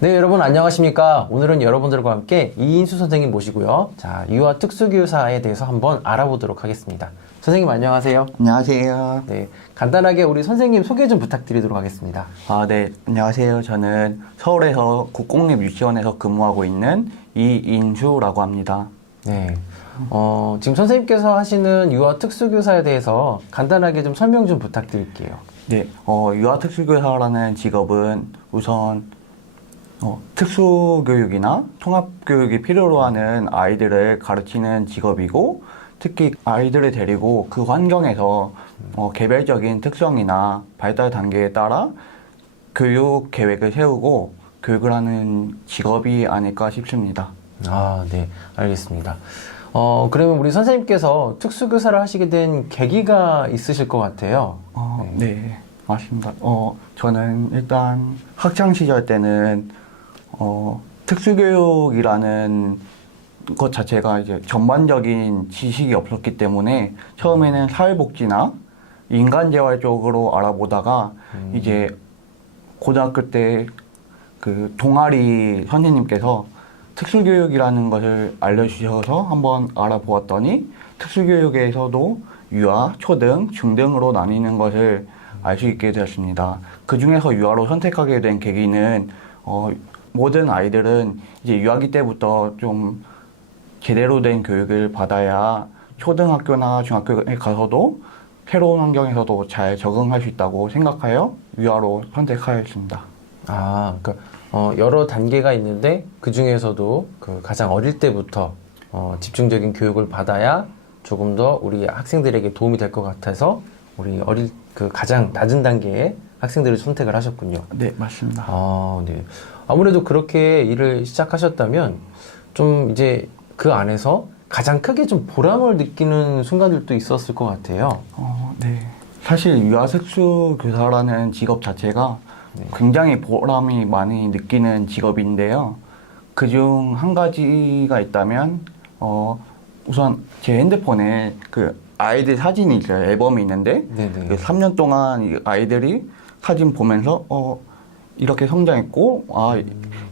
네, 여러분 안녕하십니까? 오늘은 여러분들과 함께 이인수 선생님 모시고요. 자, 유아 특수교사에 대해서 한번 알아보도록 하겠습니다. 선생님 안녕하세요. 안녕하세요. 네, 간단하게 우리 선생님 소개 좀 부탁드리도록 하겠습니다. 네. 안녕하세요. 저는 서울에서 국공립유치원에서 근무하고 있는 이인수라고 합니다. 네, 지금 선생님께서 하시는 유아 특수교사에 대해서 간단하게 좀 설명 좀 부탁드릴게요. 네. 유아 특수교사라는 직업은 우선 특수교육이나 통합교육이 필요로 하는 아이들을 가르치는 직업이고, 특히 아이들을 데리고 그 환경에서 개별적인 특성이나 발달 단계에 따라 교육 계획을 세우고 교육을 하는 직업이 아닐까 싶습니다. 네, 알겠습니다. 그러면 우리 선생님께서 특수교사를 하시게 된 계기가 있으실 것 같아요. 네, 맞습니다. 저는 일단 학창시절 때는 특수교육이라는 것 자체가 이제 전반적인 지식이 없었기 때문에 처음에는 사회복지나 인간재활 쪽으로 알아보다가 이제 고등학교 때 그 동아리 선생님께서 특수교육이라는 것을 알려주셔서 한번 알아보았더니 특수교육에서도 유아, 초등, 중등으로 나뉘는 것을 알 수 있게 되었습니다. 그 중에서 유아로 선택하게 된 계기는 모든 아이들은 이제 유아기 때부터 좀 제대로 된 교육을 받아야 초등학교나 중학교에 가서도 새로운 환경에서도 잘 적응할 수 있다고 생각하여 유아로 선택하였습니다. 그러니까 여러 단계가 있는데 그 중에서도 그 가장 어릴 때부터 집중적인 교육을 받아야 조금 더 우리 학생들에게 도움이 될 것 같아서 우리 가장 낮은 단계의 학생들을 선택을 하셨군요. 네, 맞습니다. 네. 아무래도 그렇게 일을 시작하셨다면 좀 이제 그 안에서 가장 크게 좀 보람을 느끼는 순간들도 있었을 것 같아요. 네. 사실 유아특수교사라는 직업 자체가 굉장히 보람이 많이 느끼는 직업인데요. 그중 한 가지가 있다면, 우선 제 핸드폰에 그 아이들 사진이 있어요. 앨범이 있는데, 그 3년 동안 이 아이들이 사진 보면서, 이렇게 성장했고,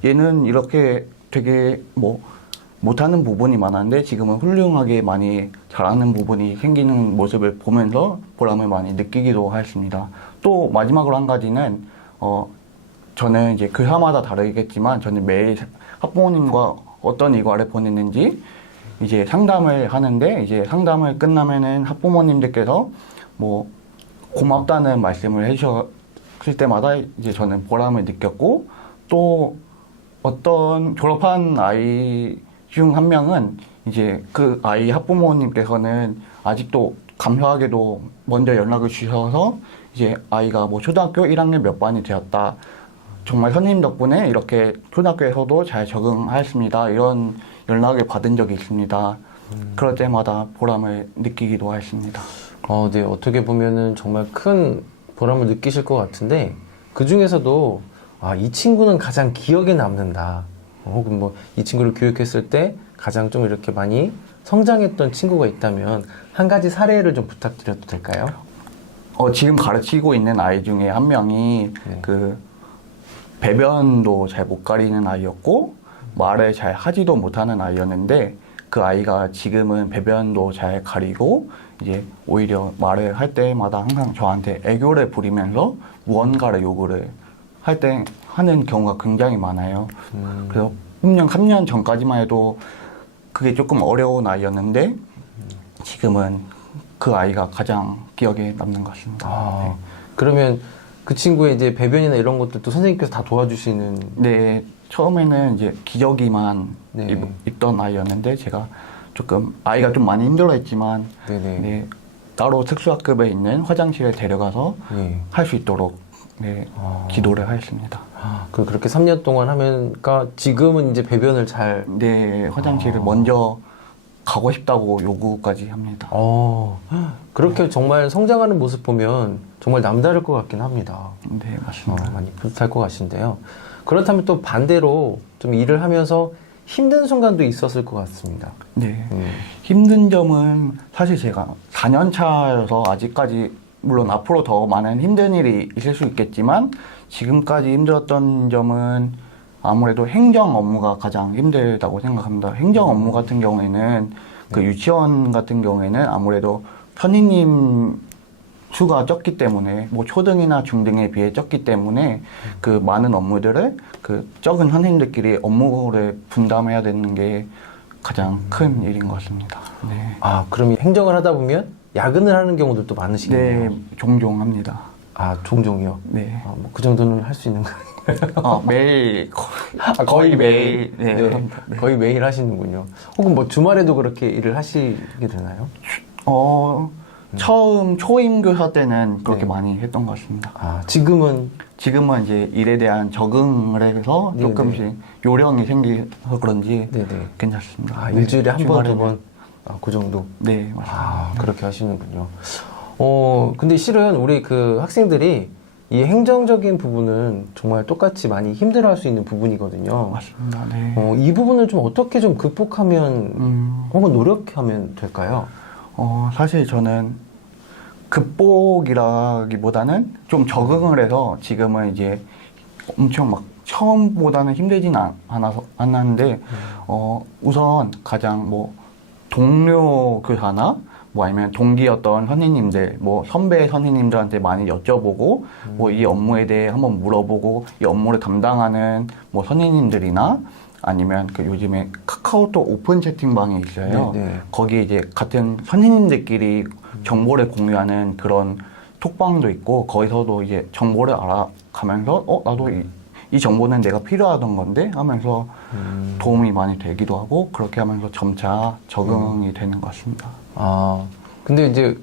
얘는 이렇게 되게 못하는 부분이 많았는데 지금은 훌륭하게 많이 잘하는 부분이 생기는 모습을 보면서 보람을 많이 느끼기도 하였습니다. 또 마지막으로 한 가지는 저는 이제 교사마다 다르겠지만 저는 매일 학부모님과 어떤 일과를 보냈는지 이제 상담을 하는데, 이제 상담을 끝나면은 학부모님들께서 고맙다는 말씀을 해주셨을 때마다 이제 저는 보람을 느꼈고, 또 어떤 졸업한 아이 중 한 명은 이제 그 아이 학부모님께서는 아직도 감사하게도 먼저 연락을 주셔서 이제 아이가 초등학교 1학년 몇 반이 되었다. 정말 선생님 덕분에 이렇게 초등학교에서도 잘 적응하였습니다. 이런 연락을 받은 적이 있습니다. 그럴 때마다 보람을 느끼기도 했습니다. 네. 어떻게 보면은 정말 큰 보람을 느끼실 것 같은데 그 중에서도 이 친구는 가장 기억에 남는다. 혹은 이 친구를 교육했을 때 가장 좀 이렇게 많이 성장했던 친구가 있다면 한 가지 사례를 좀 부탁드려도 될까요? 지금 가르치고 있는 아이 중에 한 명이 그 배변도 잘 못 가리는 아이였고 말을 잘 하지도 못하는 아이였는데, 그 아이가 지금은 배변도 잘 가리고 이제 오히려 말을 할 때마다 항상 저한테 애교를 부리면서 무언가를 요구를 하는 경우가 굉장히 많아요. 그래서 분명 3년 전까지만 해도 그게 조금 어려운 아이였는데 지금은 그 아이가 가장 기억에 남는 것 같습니다. 네. 그러면 그 친구의 이제 배변이나 이런 것들도 선생님께서 다 도와주시는? 네, 처음에는 이제 기저귀만 입던 아이였는데 제가 조금 아이가 좀 많이 힘들어했지만 따로 특수학급에 있는 화장실에 데려가서 할 수 있도록 기도를 하였습니다. 그렇게 3년 동안 하면까 지금은 이제 배변을 잘? 화장실을 먼저 가고 싶다고 요구까지 합니다. 그렇게 정말 성장하는 모습 보면 정말 남다를 것 같긴 합니다. 네, 맞습니다. 많이 뿌듯할 것 같은데요. 그렇다면 또 반대로 좀 일을 하면서 힘든 순간도 있었을 것 같습니다. 네. 힘든 점은 사실 제가 4년 차여서 아직까지 물론 앞으로 더 많은 힘든 일이 있을 수 있겠지만 지금까지 힘들었던 점은 아무래도 행정 업무가 가장 힘들다고 생각합니다. 행정 업무 같은 경우에는 그 유치원 같은 경우에는 아무래도 선생님 수가 적기 때문에 뭐 초등이나 중등에 비해 적기 때문에 그 많은 업무들을 그 적은 선생님들끼리 업무를 분담해야 되는 게 가장 큰 일인 것 같습니다. 네. 아, 그럼 행정을 하다 보면 야근을 하는 경우도 또 많으시겠네요. 네, 종종 합니다. 아, 종종이요? 네. 아, 뭐그 정도는 할 수 있는 거예요? 매일 거의 매일 네, 네, 합니다. 네. 거의 매일 하시는군요. 혹은 뭐 주말에도 그렇게 일을 하시게 되나요? 처음 초임 교사 때는 그렇게 네. 많이 했던 것 같습니다. 아, 지금은 지금은 이제 일에 대한 적응을 해서 네, 조금씩 요령이 생겨서 그런지 네네. 괜찮습니다. 아, 네, 일주일에 한 번, 두 주말에는. 번? 아, 그 정도? 네, 맞습니다. 아, 그렇게 하시는군요. 근데 실은 우리 그 학생들이 이 행정적인 부분은 정말 똑같이 많이 힘들어 할 수 있는 부분이거든요. 맞습니다. 네. 이 부분을 좀 어떻게 좀 극복하면, 혹은 노력하면 될까요? 사실 저는 극복이라기보다는 좀 적응을 해서 지금은 이제 엄청 막 처음보다는 힘들진 않았는데, 우선 가장 뭐 동료 교사나 뭐 아니면 동기였던 선생님들, 뭐 선배 선생님들한테 많이 여쭤보고, 뭐 이 업무에 대해 한번 물어보고, 이 업무를 담당하는 뭐 선생님들이나 아니면 그 요즘에 카카오톡 오픈 채팅방이 있어요. 네. 거기에 이제 같은 선생님들끼리 정보를 공유하는 그런 톡방도 있고, 거기서도 이제 정보를 알아가면서, 나도 이 정보는 내가 필요하던 건데 하면서 도움이 많이 되기도 하고, 그렇게 하면서 점차 적응이 되는 것 같습니다. 아, 근데 이제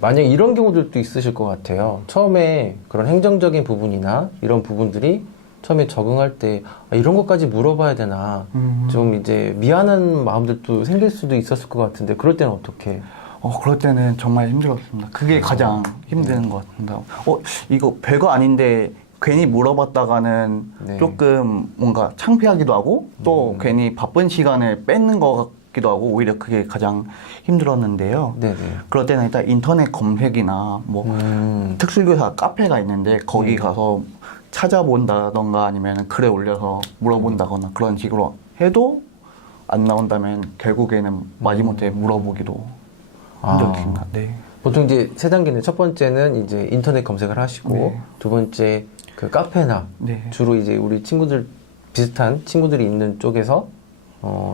만약 이런 경우들도 있으실 것 같아요. 처음에 그런 행정적인 부분이나 이런 부분들이 처음에 적응할 때 이런 것까지 물어봐야 되나 좀 이제 미안한 마음들도 생길 수도 있었을 것 같은데 그럴 때는 어떻게? 그럴 때는 정말 힘들었습니다. 그게 가장 힘든 것 같습니다. 이거 별거 아닌데 괜히 물어봤다가는 네. 조금 뭔가 창피하기도 하고 또 괜히 바쁜 시간을 뺏는 것 같기도 하고 오히려 그게 가장 힘들었는데요. 네네. 그럴 때는 일단 인터넷 검색이나 뭐 특수교사 카페가 있는데 거기 가서 찾아본다던가 아니면 글에 올려서 물어본다거나 그런 식으로 해도 안 나온다면 결국에는 마지못해 물어보기도 힘들었습니다. 네. 보통 이제 세 단계는 첫 번째는 이제 인터넷 검색을 하시고 네. 두 번째 그 카페나 네. 주로 이제 우리 친구들 비슷한 친구들이 있는 쪽에서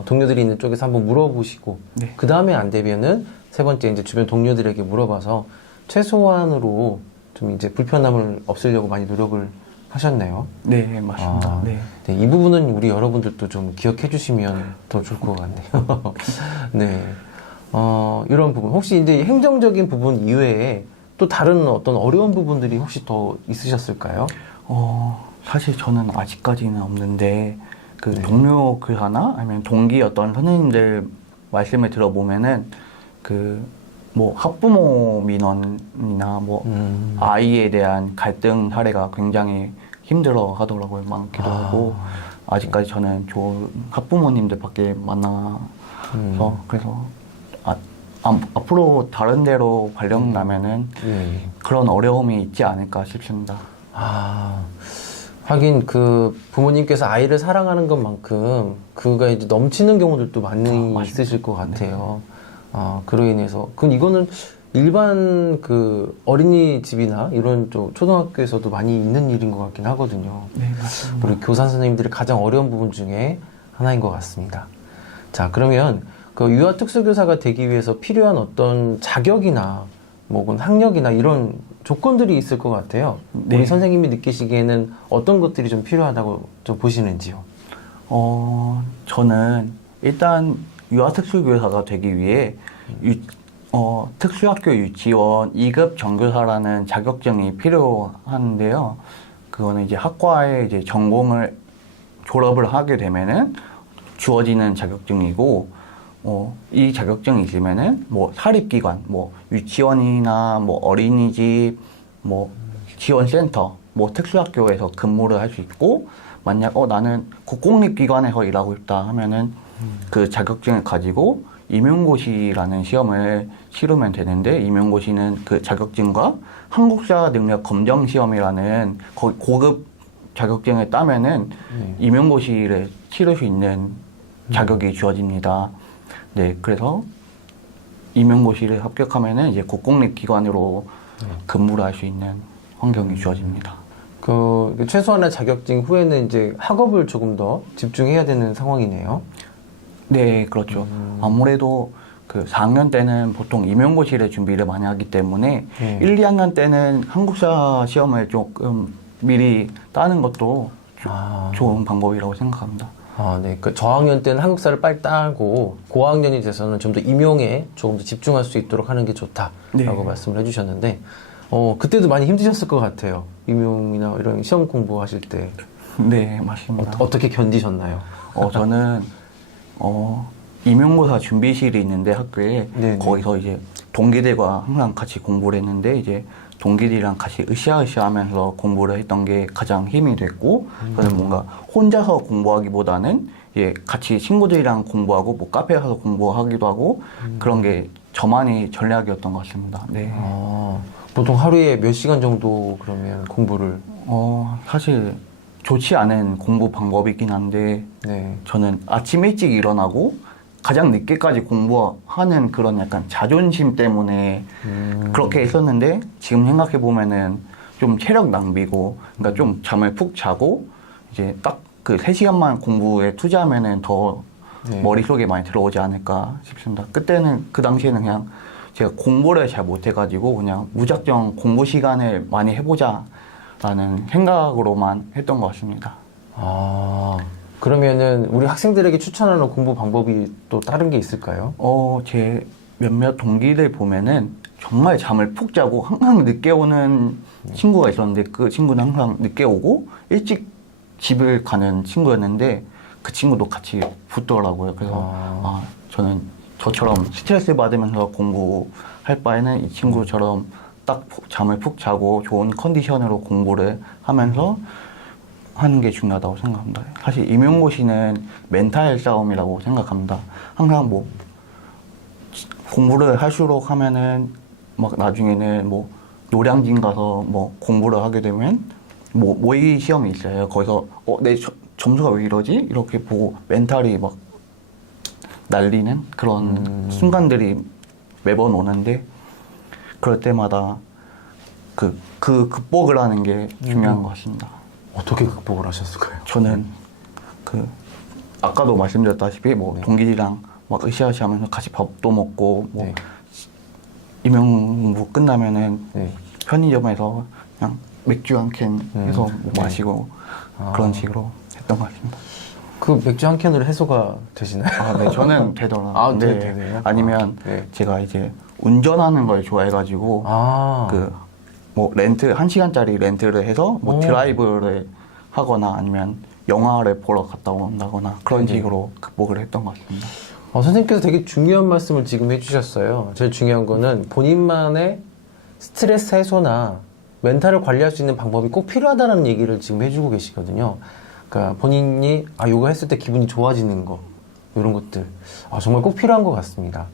동료들이 있는 쪽에서 한번 물어보시고 네. 그 다음에 안 되면은 세 번째 이제 주변 동료들에게 물어봐서 최소한으로 좀 이제 불편함을 없애려고 많이 노력을 하셨네요. 네, 맞습니다. 네. 네, 이 부분은 우리 여러분들도 좀 기억해 주시면 더 좋을 것 같네요. 네. 이런 부분. 혹시 이제 행정적인 부분 이외에 또 다른 어떤 어려운 부분들이 혹시 더 있으셨을까요? 사실 저는 아직까지는 없는데 그 네. 동료 교사나 아니면 동기였던 선생님들 말씀을 들어보면은 그 뭐 학부모 민원이나 뭐 아이에 대한 갈등 사례가 굉장히 힘들어 하더라고요. 많기도 하고 아직까지 저는 좋은 학부모님들밖에 만나서 그래서 앞으로 다른 데로 발령 나면은 예. 그런 어려움이 있지 않을까 싶습니다. 하긴 그 부모님께서 아이를 사랑하는 것만큼 그가 이제 넘치는 경우들도 많이 있으실 것 같아요. 그로 인해서. 이거는 일반 그 어린이집이나 이런 쪽 초등학교에서도 많이 있는 일인 것 같긴 하거든요. 네, 맞습니다. 그리고 교사 선생님들이 가장 어려운 부분 중에 하나인 것 같습니다. 자, 그러면 그 유아 특수교사가 되기 위해서 필요한 어떤 자격이나 뭐 혹은 학력이나 이런 조건들이 있을 것 같아요. 네. 우리 선생님이 느끼시기에는 어떤 것들이 좀 필요하다고 좀 보시는지요? 저는 일단 유아 특수교사가 되기 위해 특수학교 유치원 2급 정교사라는 자격증이 필요한데요. 그거는 이제 학과에 이제 전공을 졸업을 하게 되면은 주어지는 자격증이고, 이 자격증이 있으면은 뭐 사립기관, 뭐 유치원이나 뭐 어린이집, 뭐 지원센터, 뭐 특수학교에서 근무를 할 수 있고, 만약 나는 국공립기관에서 일하고 싶다 하면은 그 자격증을 가지고 임용고시라는 시험을 치르면 되는데 임용고시는 그 자격증과 한국사 능력 검정 시험이라는 고급 자격증을 따면은 임용고시를 치를 수 있는 자격이 주어집니다. 네, 그래서 임용고시를 합격하면은 이제 국공립기관으로 근무를 할 수 있는 환경이 주어집니다. 그 최소한의 자격증 후에는 이제 학업을 조금 더 집중해야 되는 상황이네요. 네, 그렇죠. 아무래도 그 4학년 때는 보통 임용고시를 준비를 많이 하기 때문에 1, 2학년 때는 한국사 시험을 조금 미리 따는 것도 좋은 방법이라고 생각합니다. 아, 네. 그 저학년 때는 한국사를 빨리 따고 고학년이 돼서는 좀 더 임용에 조금 더 집중할 수 있도록 하는 게 좋다라고 네. 말씀을 해주셨는데, 그때도 많이 힘드셨을 것 같아요. 임용이나 이런 시험 공부하실 때 네, 맞습니다. 어떻게 견디셨나요? 저는 임용고사 준비실이 있는데 학교에 네네. 거기서 이제 동기들과 항상 같이 공부를 했는데 이제 동기들이랑 같이 으쌰으쌰 하면서 공부를 했던 게 가장 힘이 됐고 저는 뭔가 혼자서 공부하기보다는 예, 같이 친구들이랑 공부하고 뭐 카페 가서 공부하기도 하고 그런 게 저만의 전략이었던 것 같습니다. 네. 보통 하루에 몇 시간 정도 그러면 공부를? 사실 좋지 않은 공부 방법이긴 한데 네. 저는 아침 일찍 일어나고 가장 늦게까지 공부하는 그런 약간 자존심 때문에 그렇게 했었는데 지금 생각해 보면은 좀 체력 낭비고 그러니까 좀 잠을 푹 자고 이제 딱 그 3시간만 공부에 투자하면은 더 네. 머릿속에 많이 들어오지 않을까 싶습니다. 그때는 그 당시에는 그냥 제가 공부를 잘 못해가지고 그냥 무작정 공부 시간을 많이 해보자라는 생각으로만 했던 것 같습니다. 그러면은 우리 학생들에게 추천하는 공부 방법이 또 다른 게 있을까요? 제 몇몇 동기들 보면은 정말 잠을 푹 자고 항상 늦게 오는 친구가 있었는데 그 친구는 항상 늦게 오고 일찍 집을 가는 친구였는데 그 친구도 같이 붙더라고요. 그래서 저는 저처럼 스트레스 받으면서 공부할 바에는 이 친구처럼 딱 잠을 푹 자고 좋은 컨디션으로 공부를 하면서 하는 게 중요하다고 생각합니다. 사실 임용고시는 멘탈 싸움이라고 생각합니다. 항상 뭐 공부를 할수록 하면은 막 나중에는 뭐 노량진 가서 뭐 공부를 하게 되면 뭐 모의 시험이 있어요. 거기서 내 점수가 왜 이러지? 이렇게 보고 멘탈이 막 날리는 그런 순간들이 매번 오는데 그럴 때마다 그 극복을 하는 게 중요한 것 같습니다. 어떻게 극복을 하셨을까요? 저는 아까도 말씀드렸다시피 뭐 네. 동기들이랑 막 으쌰으쌰하면서 같이 밥도 먹고 뭐 네. 임용 공부 끝나면은 네. 편의점에서 그냥 맥주 한 캔 해서 뭐 네. 마시고 그런 식으로 했던 것 같습니다. 그 맥주 한 캔으로 해소가 되시나요? 네, 저는 되더라고요. 네. 되네요. 아니면 네. 제가 이제 운전하는 걸 좋아해가지고 뭐 렌트 1시간짜리 렌트를 해서 뭐 드라이브를 하거나 아니면 영화를 보러 갔다 온다거나 그런 식으로 극복을 했던 것 같습니다. 선생님께서 되게 중요한 말씀을 지금 해주셨어요. 제일 중요한 거는 본인만의 스트레스 해소나 멘탈을 관리할 수 있는 방법이 꼭 필요하다는 얘기를 지금 해주고 계시거든요. 그러니까 본인이 요거 했을 때 기분이 좋아지는 거 이런 것들 정말 꼭 필요한 것 같습니다.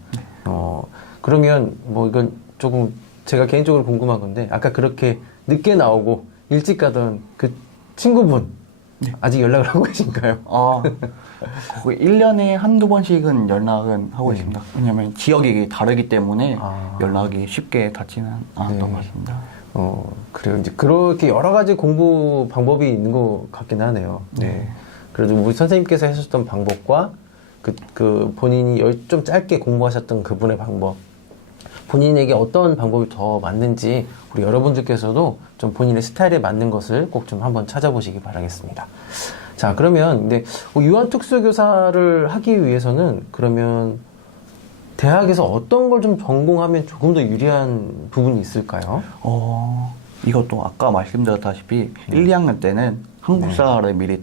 그러면 뭐 이건 조금 제가 개인적으로 궁금한 건데 아까 그렇게 늦게 나오고 일찍 가던 그 친구분 아직 연락을 하고 계신가요? 거의 1년에 한두 번씩은 연락은 하고 있습니다. 왜냐면 지역이 다르기 때문에 연락이 쉽게 닿지는 않았던 것 같습니다. 그래요. 이제 그렇게 여러 가지 공부 방법이 있는 것 같긴 하네요. 네. 그래도 우리 선생님께서 하셨던 방법과 그 본인이 좀 짧게 공부하셨던 그분의 방법, 본인에게 어떤 방법이 더 맞는지 우리 여러분들께서도 좀 본인의 스타일에 맞는 것을 꼭 좀 한번 찾아보시기 바라겠습니다. 자, 그러면 근데 유한특수교사를 하기 위해서는 그러면 대학에서 어떤 걸 좀 전공하면 조금 더 유리한 부분이 있을까요? 이것도 아까 말씀드렸다시피 1, 2학년 때는 한국사를 미리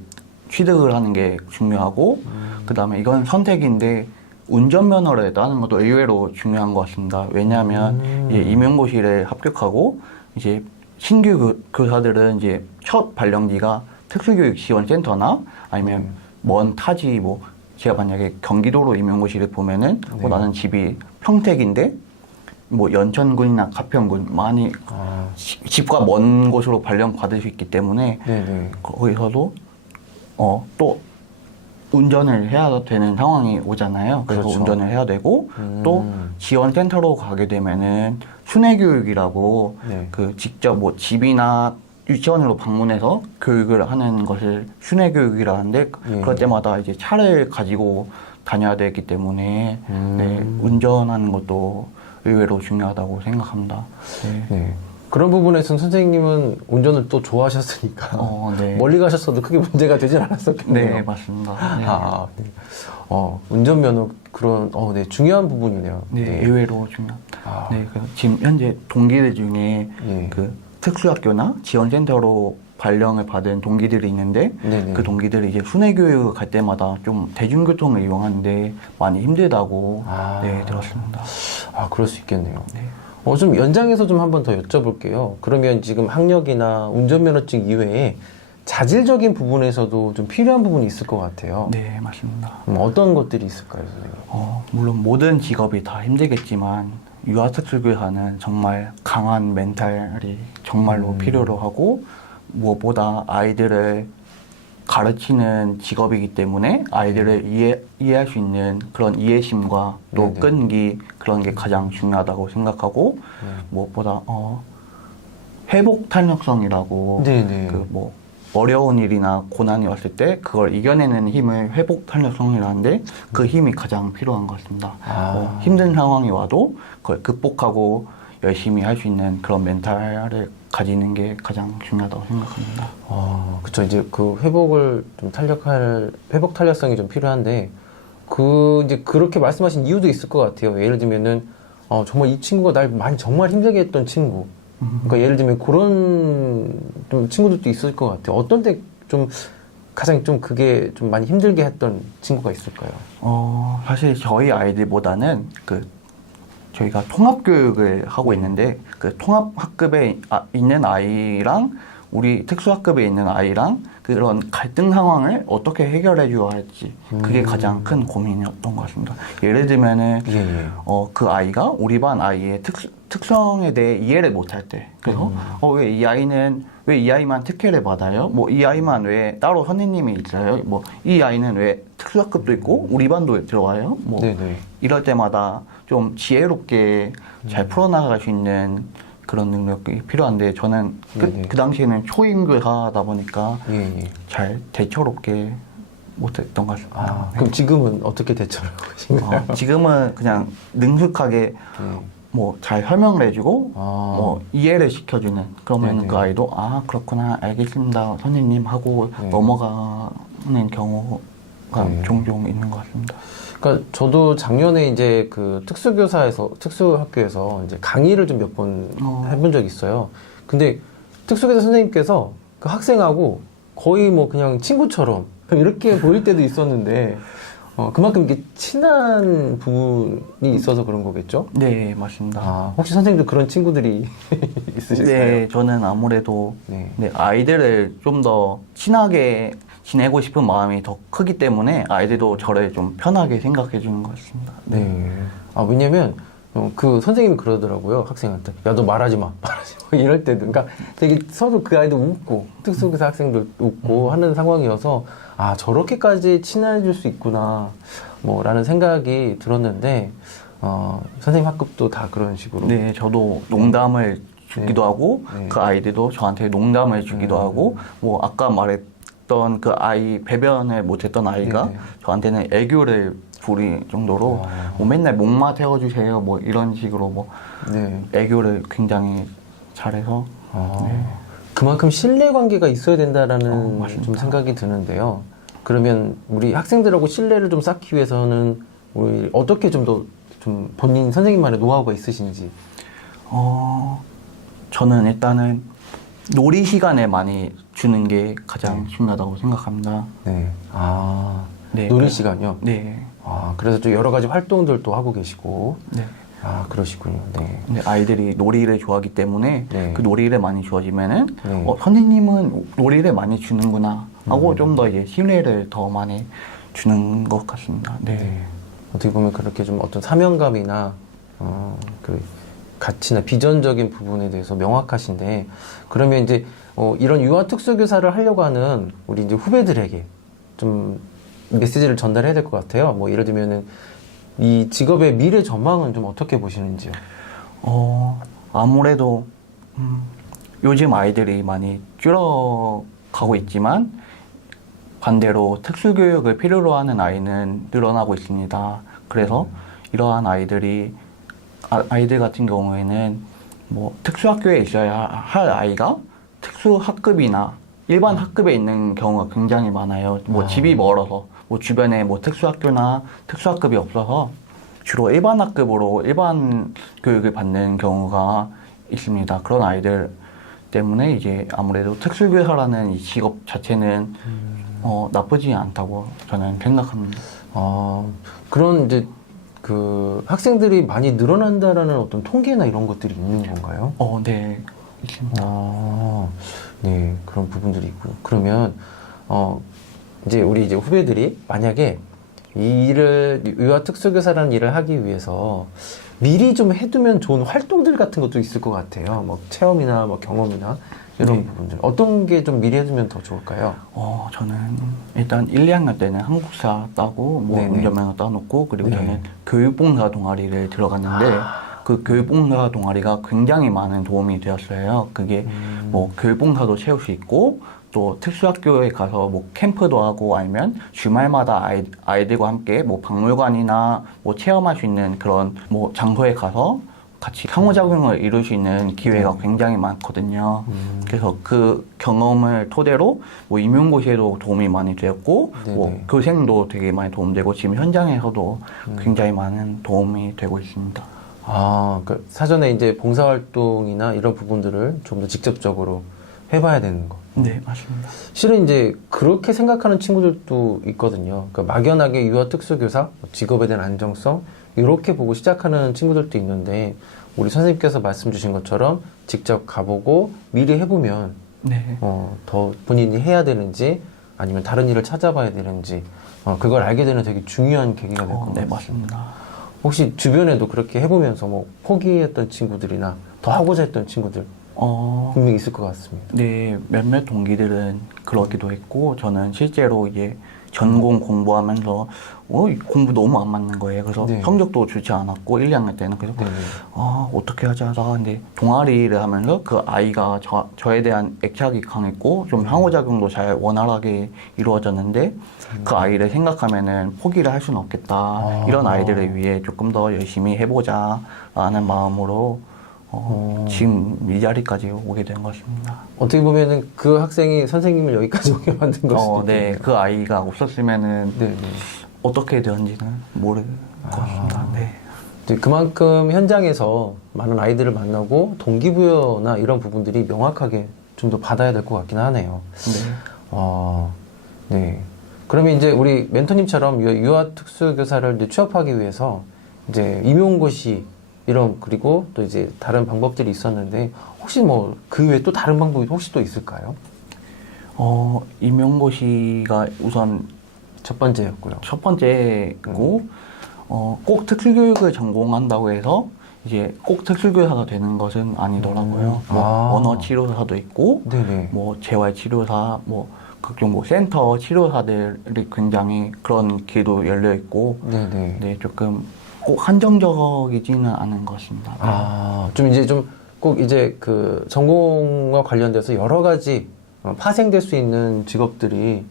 취득을 하는 게 중요하고 그 다음에 이건 선택인데 운전면허를 따는 것도 의외로 중요한 것 같습니다. 왜냐하면 이제 임용고시를 합격하고 이제 신규 교사들은 이제 첫 발령지가 특수교육지원센터나 아니면 먼 타지 뭐 제가 만약에 경기도로 임용고시를 보면은 네. 나는 집이 평택인데 뭐 연천군이나 가평군 많이 집과 먼 곳으로 발령받을 수 있기 때문에 네네. 거기서도 또 운전을 해야 되는 상황이 오잖아요. 그래서 그렇죠. 운전을 해야 되고 또 지원센터로 가게 되면은 순회교육이라고 네. 그 직접 뭐 집이나 유치원으로 방문해서 교육을 하는 것을 순회교육이라는데 예. 그럴 때마다 이제 차를 가지고 다녀야 되기 때문에 네, 음. 운전하는 것도 의외로 중요하다고 생각합니다. 네. 네. 그런 부분에서는 선생님은 운전을 또 좋아하셨으니까 네. 멀리 가셨어도 크게 문제가 되진 않았었겠네요. 네, 맞습니다. 네. 네. 운전면허 그런 네, 중요한 부분이네요. 네, 의외로 중요합니다. 아. 네, 그래서 지금 현재 동기들 중에 네. 그 특수학교나 지원센터로 발령을 받은 동기들이 있는데 네네. 그 동기들이 이제 순회교육 갈 때마다 좀 대중교통을 이용하는데 많이 힘들다고 네, 들었습니다. 그럴 수 있겠네요. 네. 좀 연장해서 좀 한번 더 여쭤볼게요. 그러면 지금 학력이나 운전면허증 이외에 자질적인 부분에서도 좀 필요한 부분이 있을 것 같아요. 네, 맞습니다. 어떤 것들이 있을까요, 선생님? 물론 모든 직업이 다 힘들겠지만 유아특수교사는 정말 강한 멘탈이 정말로 필요로 하고 무엇보다 아이들을 가르치는 직업이기 때문에 아이들을 이해할 수 있는 그런 이해심과 또 네네. 끈기 그런 게 가장 중요하다고 생각하고 무엇보다 회복 탄력성이라고 네네. 그 뭐 어려운 일이나 고난이 왔을 때 그걸 이겨내는 힘을 회복 탄력성이라는데 그 힘이 가장 필요한 것 같습니다. 힘든 상황이 와도 그걸 극복하고 열심히 할 수 있는 그런 멘탈을 가지는 게 가장 중요하다고 생각합니다. 그쵸. 이제 그 회복을 좀 회복 탄력성이 좀 필요한데, 이제 그렇게 말씀하신 이유도 있을 것 같아요. 예를 들면은, 정말 이 친구가 날 정말 힘들게 했던 친구. 그러니까 예를 들면 그런 좀 친구들도 있을 것 같아요. 어떤 때 좀 가장 좀 그게 좀 많이 힘들게 했던 친구가 있을까요? 사실 저희 아이들보다는 저희가 통합교육을 하고 있는데 그 통합학급에 있는 아이랑 우리 특수학급에 있는 아이랑 그런 갈등 상황을 어떻게 해결해 줘야 할지 그게 가장 큰 고민이었던 것 같습니다. 예를 들면은 예. 그 아이가 우리 반 아이의 특성에 대해 이해를 못할 때 그래서 왜 이 아이만 특혜를 받아요? 뭐 이 아이만 왜 따로 선생님이 있어요? 뭐 이 아이는 왜 특수학급도 있고 우리 반도 들어와요? 뭐 네네. 이럴 때마다 좀 지혜롭게 잘 풀어나갈 수 있는 그런 능력이 필요한데 저는 그 당시에는 초임교사다 보니까 잘 대처롭게 못했던 것 같습니다. 그럼 지금은 어떻게 대처를 하고 계신가요? 지금은 그냥 능숙하게 뭐 잘 설명을 해주고 뭐 이해를 시켜주는 그러면 네네. 그 아이도 그렇구나 알겠습니다 선생님 하고 넘어가는 경우가 종종 있는 것 같습니다. 그러니까 저도 작년에 이제 그 특수학교에서 이제 강의를 좀 몇 번 해본 적이 있어요. 근데 특수교사 선생님께서 그 학생하고 거의 뭐 그냥 친구처럼 이렇게 보일 때도 있었는데 그만큼 이게 친한 부분이 있어서 그런 거겠죠? 네, 맞습니다. 혹시 선생님도 그런 친구들이 있으실까요? 네, 저는 아무래도 아이들을 좀 더 친하게 지내고 싶은 마음이 더 크기 때문에 아이들도 저를 좀 편하게 생각해 주는 것 같습니다. 네. 왜냐면 그 선생님이 그러더라고요. 학생한테. 야, 너 말하지 마. 이럴 때도. 그러니까 되게 서로 그 아이도 웃고, 특수교사 학생도 웃고 하는 상황이어서, 저렇게까지 친해질 수 있구나, 라는 생각이 들었는데, 선생님 학급도 다 그런 식으로. 네, 저도 농담을 주기도 하고, 그 아이들도 저한테 농담을 주기도 하고, 뭐, 아까 말했던 그 아이, 배변을 못했던 아이가 저한테는 애교를 부릴 정도로 뭐 맨날 목마 태워주세요 뭐 이런 식으로 뭐 애교를 굉장히 잘해서 그만큼 신뢰관계가 있어야 된다라는 좀 생각이 드는데요. 그러면 우리 학생들하고 신뢰를 좀 쌓기 위해서는 우리 어떻게 좀 더 좀 본인 선생님만의 노하우가 있으신지? 저는 일단은 놀이 시간에 많이 주는 게 가장 중요하다고 생각합니다. 네. 네, 놀이 시간이요? 네. 그래서 좀 여러 가지 활동들도 하고 계시고. 네. 그러시군요. 네. 근데 아이들이 놀이를 좋아하기 때문에 그 놀이를 많이 주어지면은 선생님은 놀이를 많이 주는구나 하고 좀 더 이제 신뢰를 더 많이 주는 것 같습니다. 네. 네. 어떻게 보면 그렇게 좀 어떤 사명감이나 그 가치나 비전적인 부분에 대해서 명확하신데, 그러면 이제 이런 유아 특수교사를 하려고 하는 우리 이제 후배들에게 좀 메시지를 전달해야 될 것 같아요. 뭐 예를 들면은 이 직업의 미래 전망은 좀 어떻게 보시는지요? 아무래도 요즘 아이들이 많이 줄어가고 있지만 반대로 특수교육을 필요로 하는 아이는 늘어나고 있습니다. 그래서 이러한 아이들 같은 경우에는 뭐 특수학교에 있어야 할 아이가 특수학급이나 일반 학급에 있는 경우가 굉장히 많아요. 뭐 집이 멀어서, 뭐 주변에 뭐 특수학교나 특수학급이 없어서 주로 일반 학급으로 일반 교육을 받는 경우가 있습니다. 그런 아이들 때문에 이제 아무래도 특수교사라는 이 직업 자체는 나쁘지 않다고 저는 생각합니다. 그런 이제 그 학생들이 많이 늘어난다라는 어떤 통계나 이런 것들이 있는 건가요? 네, 있습니다. 네, 그런 부분들이 있고요. 그러면 이제 우리 이제 후배들이 만약에 이 일을 유아 특수교사라는 일을 하기 위해서 미리 좀 해두면 좋은 활동들 같은 것도 있을 것 같아요. 뭐 체험이나 뭐 경험이나 이런 네. 부분들. 어떤 게 좀 미리 해두면 더 좋을까요? 저는 일단 1, 2학년 때는 한국사 따고 뭐 네네. 운전면허 따놓고 그리고 네. 저는 교육봉사 동아리를 들어갔는데 그 교육봉사 동아리가 굉장히 많은 도움이 되었어요. 그게 뭐 교육봉사도 채울 수 있고 또 특수학교에 가서 뭐 캠프도 하고 아니면 주말마다 아이들과 함께 뭐 박물관이나 뭐 체험할 수 있는 그런 뭐 장소에 가서 같이 상호작용을 이룰 수 있는 기회가 굉장히 많거든요. 그래서 그 경험을 토대로 뭐 임용고시에도 도움이 많이 되었고 뭐 네네. 교생도 되게 많이 도움되고 지금 현장에서도 굉장히 많은 도움이 되고 있습니다. 그 사전에 이제 봉사활동이나 이런 부분들을 좀 더 직접적으로 해봐야 되는 거. 네, 맞습니다. 실은 이제 그렇게 생각하는 친구들도 있거든요. 그러니까 막연하게 유아 특수교사, 직업에 대한 안정성, 이렇게 보고 시작하는 친구들도 있는데, 우리 선생님께서 말씀 주신 것처럼 직접 가보고 미리 해보면, 네. 더 본인이 해야 되는지, 아니면 다른 일을 찾아봐야 되는지, 그걸 알게 되는 되게 중요한 계기가 될 것 같아요. 네, 맞습니다. 혹시 주변에도 그렇게 해보면서 뭐 포기했던 친구들이나 더 하고자 했던 친구들 분명히 있을 것 같습니다. 네, 몇몇 동기들은 그러기도 했고, 저는 실제로 이제 전공 공부하면서, 이 공부 너무 안 맞는 거예요. 그래서 네. 성적도 좋지 않았고, 1, 2학년 때는. 그래서, 네네. 어떻게 하자 하다가, 근데 동아리를 하면서 그 아이가 저에 대한 애착이 강했고, 좀 상호작용도 잘 원활하게 이루어졌는데, 그 아이를 생각하면은 포기를 할 수는 없겠다. 이런 아이들을 위해 조금 더 열심히 해보자. 라는 마음으로, 지금 이 자리까지 오게 된 것입니다. 어떻게 보면은 그 학생이 선생님을 여기까지 오게 만든 걸 수도 네, 있겠네요. 그 아이가 없었으면은 네네. 어떻게 되었는지는 모를 것 같습니다. 네. 이제 그만큼 현장에서 많은 아이들을 만나고 동기부여나 이런 부분들이 명확하게 좀 더 받아야 될 것 같긴 하네요. 네. 네. 그러면 이제 우리 멘토님처럼 유아 특수교사를 이제 취업하기 위해서 이제 임용고시 이런 그리고 또 이제 다른 방법들이 있었는데 혹시 뭐 그 외에 또 다른 방법이 혹시 또 있을까요? 임용고시가 우선 첫 번째였고요. 첫 번째고, 꼭 특수교육을 전공한다고 해서 이제 꼭 특수교사가 되는 것은 아니더라고요. 뭐 언어 치료사도 있고, 네네. 뭐 재활치료사, 뭐 각종 뭐 센터 치료사들이 굉장히 그런 길도 열려 있고, 네네. 네, 조금 꼭 한정적이지는 않은 것 같습니다. 좀 이제 좀 꼭 이제 그 전공과 관련돼서 여러 가지 파생될 수 있는 직업들이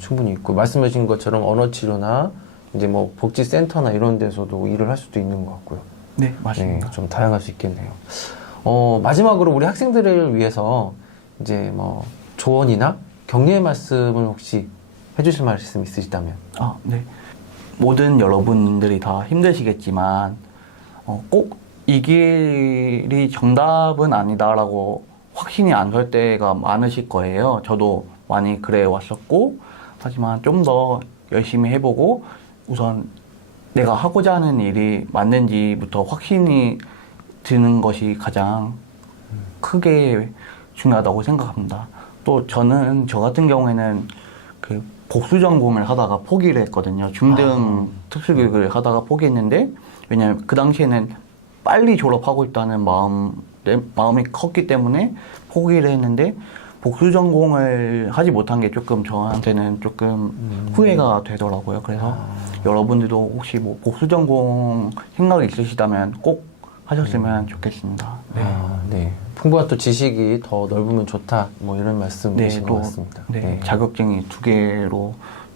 충분히 있고, 말씀하신 것처럼 언어치료나 이제 뭐 복지센터나 이런 데서도 일을 할 수도 있는 것 같고요. 네, 맞습니다. 네, 좀 다양할 수 있겠네요. 마지막으로 우리 학생들을 위해서 이제 뭐 조언이나 격려의 말씀을 혹시 해주실 말씀 있으시다면? 네. 모든 여러분들이 다 힘드시겠지만, 꼭 이 길이 정답은 아니다라고 확신이 안 설 때가 많으실 거예요. 저도 많이 그래 왔었고, 하지만 좀 더 열심히 해보고, 우선 내가 하고자 하는 일이 맞는지부터 확신이 드는 것이 가장 크게 중요하다고 생각합니다. 또 저 같은 경우에는 그 복수 전공을 하다가 포기를 했거든요. 중등 특수교육을 하다가 포기했는데, 왜냐면 그 당시에는 빨리 졸업하고 있다는 마음이 컸기 때문에 포기를 했는데, 복수 전공을 하지 못한 게 조금 저한테는 조금 후회가 되더라고요. 그래서 여러분들도 혹시 뭐 복수 전공 생각이 있으시다면 꼭 하셨으면 좋겠습니다. 네. 네. 풍부한 또 지식이 더 넓으면 좋다. 뭐 이런 말씀이신 것 또, 같습니다. 네, 자격증이 2개로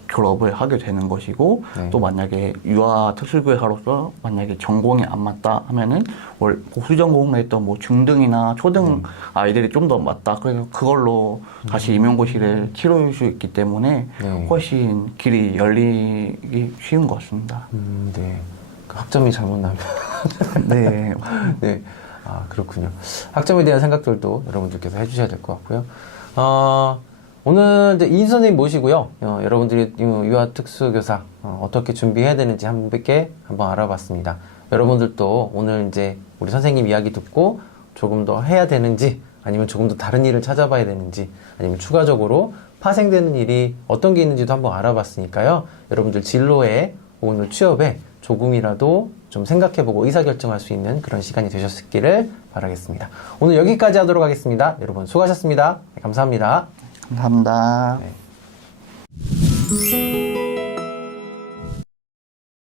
졸업을 하게 되는 것이고, 네. 또 만약에 유아 특수교사로서 만약에 전공이 안 맞다 하면은 복수 전공을 했던 뭐 중등이나 초등 아이들이 좀 더 맞다. 그래서 그걸로 다시 임용고시를 치를 수 있기 때문에 네. 훨씬 길이 열리기 쉬운 것 같습니다. 네. 그 학점이 잘못 나면. 네. 네. 아, 그렇군요. 학점에 대한 생각들도 여러분들께서 해주셔야 될 것 같고요. 오늘 이제 이 선생님 모시고요. 여러분들이 유아특수교사 어떻게 준비해야 되는지 한번 알아봤습니다. 여러분들도 오늘 이제 우리 선생님 이야기 듣고 조금 더 해야 되는지, 아니면 조금 더 다른 일을 찾아봐야 되는지, 아니면 추가적으로 파생되는 일이 어떤 게 있는지도 한번 알아봤으니까요. 여러분들 진로에 혹은 취업에 조금이라도 좀 생각해보고 의사결정할 수 있는 그런 시간이 되셨기를 바라겠습니다. 오늘 여기까지 하도록 하겠습니다. 여러분 수고하셨습니다. 네, 감사합니다. 감사합니다. 네.